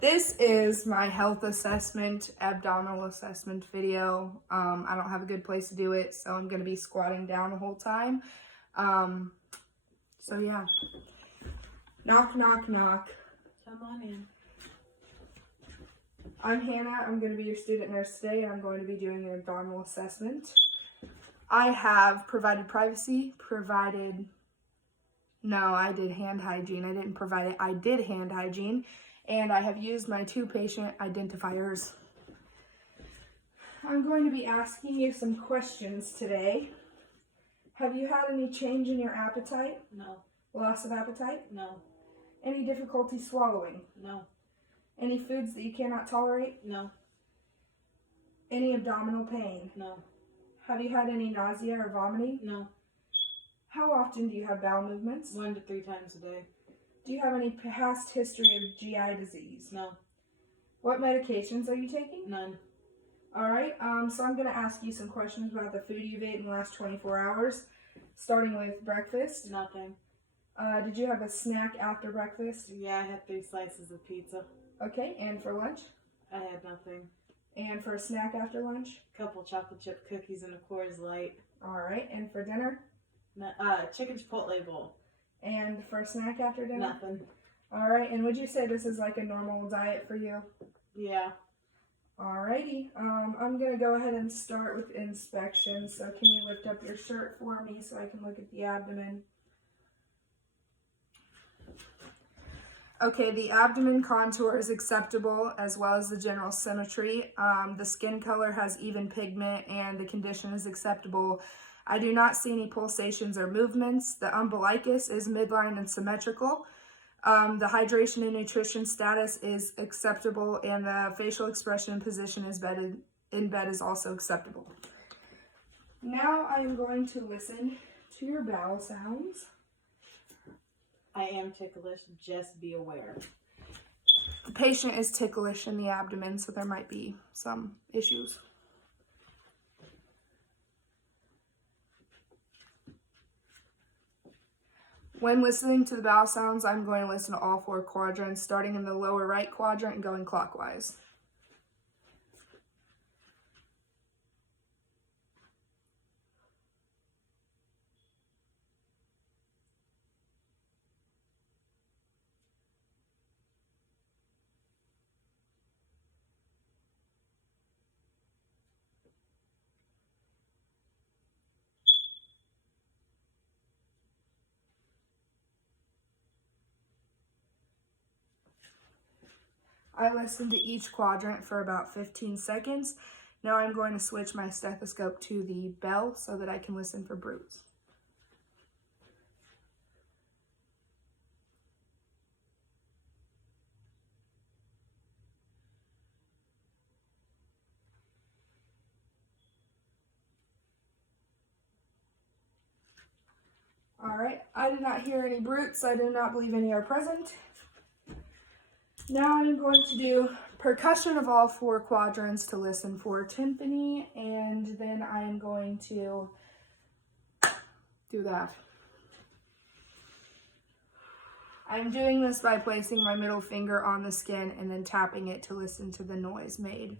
This is my health assessment, abdominal assessment video. I don't have a good place to do it, so I'm going to be squatting down the whole time. So yeah. Knock, knock, knock. Come on in. I'm Hannah. I'm going to be your student nurse today, and I'm going to be doing an abdominal assessment. I have provided privacy, no, I did hand hygiene. I didn't provide it. I did hand hygiene, and I have used my 2 patient identifiers. I'm going to be asking you some questions today. Have you had any change in your appetite? No. Loss of appetite? No. Any difficulty swallowing? No. Any foods that you cannot tolerate? No. Any abdominal pain? No. Have you had any nausea or vomiting? No. How often do you have bowel movements? 1 to 3 times a day. Do you have any past history of GI disease? No. What medications are you taking? None. All right, so I'm going to ask you some questions about the food you've ate in the last 24 hours, starting with breakfast. Nothing. Did you have a snack after breakfast? Yeah, I had 3 slices of pizza. Okay, and for lunch? I had nothing. And for a snack after lunch? A couple chocolate chip cookies and a Coors Light. All right, and for dinner? Chicken chipotle bowl. And for a snack after dinner? Nothing. All right, and would you say this is like a normal diet for you? Yeah. Alrighty, I'm going to go ahead and start with inspection. So can you lift up your shirt for me so I can look at the abdomen? Okay, the abdomen contour is acceptable as well as the general symmetry. The skin color has even pigment and the condition is acceptable. I do not see any pulsations or movements. The umbilicus is midline and symmetrical. The hydration and nutrition status is acceptable, and the facial expression and position in bed is also acceptable. Now I am going to listen to your bowel sounds. I am ticklish, just be aware. The patient is ticklish in the abdomen, so there might be some issues. When listening to the bowel sounds, I'm going to listen to all 4 quadrants, starting in the lower right quadrant and going clockwise. I listened to each quadrant for about 15 seconds. Now I'm going to switch my stethoscope to the bell so that I can listen for bruits. All right, I did not hear any brutes. I do not believe any are present. Now I'm going to do percussion of all 4 quadrants to listen for tympani, and then I am going to do that. I'm doing this by placing my middle finger on the skin and then tapping it to listen to the noise made.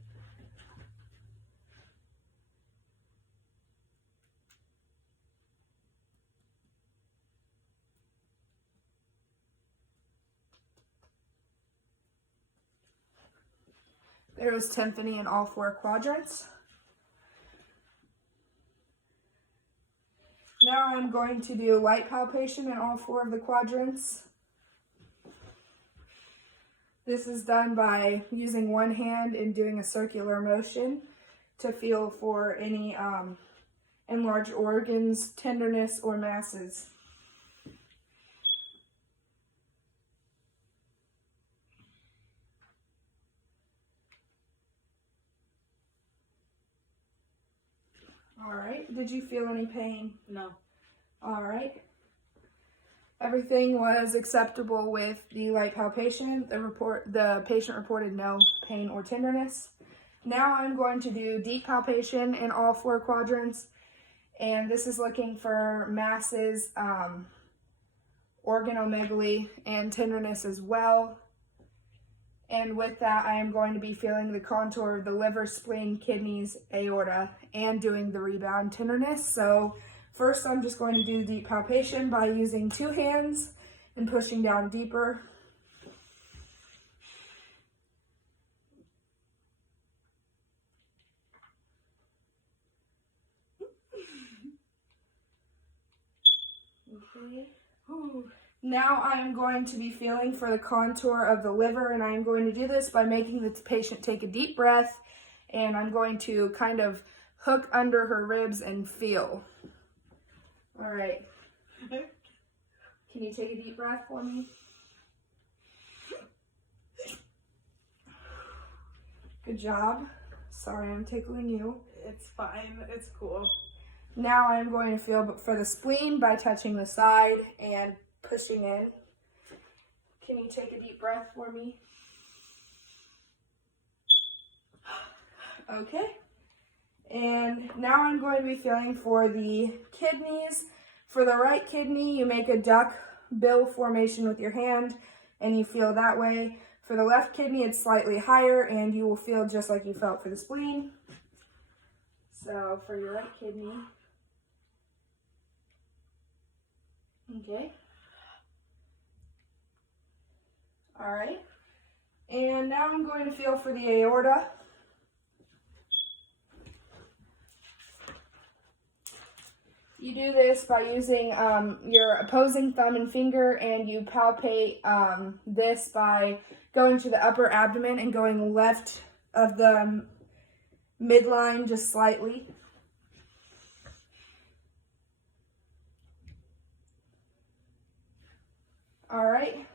There was tympani in all 4 quadrants. Now I'm going to do light palpation in all 4 of the quadrants. This is done by using one hand and doing a circular motion to feel for any enlarged organs, tenderness, or masses. All right, did you feel any pain? No. All right. Everything was acceptable with the light palpation. The patient reported no pain or tenderness. Now I'm going to do deep palpation in all 4 quadrants, and this is looking for masses, organomegaly, and tenderness as well. And with that, I am going to be feeling the contour of the liver, spleen, kidneys, aorta, and doing the rebound tenderness. So first, I'm just going to do deep palpation by using 2 hands and pushing down deeper. Okay. Now I am going to be feeling for the contour of the liver, and I am going to do this by making the patient take a deep breath, and I'm going to kind of hook under her ribs and feel. All right. Can you take a deep breath for me? Good job. Sorry, I'm tickling you. It's fine. It's cool. Now I'm going to feel for the spleen by touching the side and pushing in. Can you take a deep breath for me? Okay. And now I'm going to be feeling for the kidneys. For the right kidney, you make a duck bill formation with your hand and you feel that way. For the left kidney, it's slightly higher and you will feel just like you felt for the spleen. So for your right kidney. Okay. All right. And now I'm going to feel for the aorta. You do this by using your opposing thumb and finger, and you palpate this by going to the upper abdomen and going left of the midline just slightly. All right.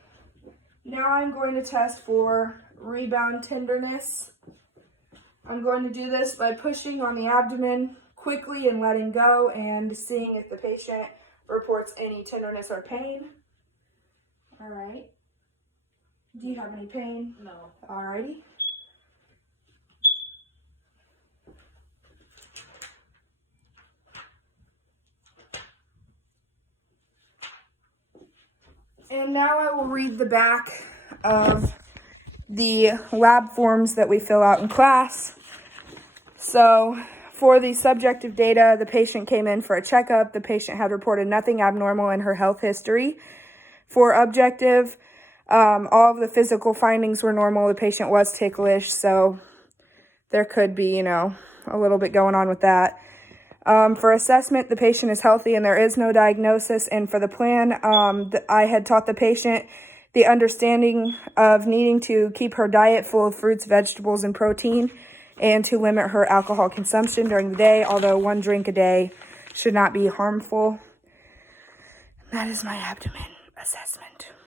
Now I'm going to test for rebound tenderness. I'm going to do this by pushing on the abdomen quickly and letting go and seeing if the patient reports any tenderness or pain. All right. Do you have any pain? No. All righty. And now I will read the back of the lab forms that we fill out in class. So for the subjective data, the patient came in for a checkup. The patient had reported nothing abnormal in her health history. For objective, all of the physical findings were normal. The patient was ticklish, so there could be, a little bit going on with that. For assessment, the patient is healthy and there is no diagnosis. And for the plan, I had taught the patient the understanding of needing to keep her diet full of fruits, vegetables, and protein, and to limit her alcohol consumption during the day, although 1 drink a day should not be harmful. That is my abdomen assessment.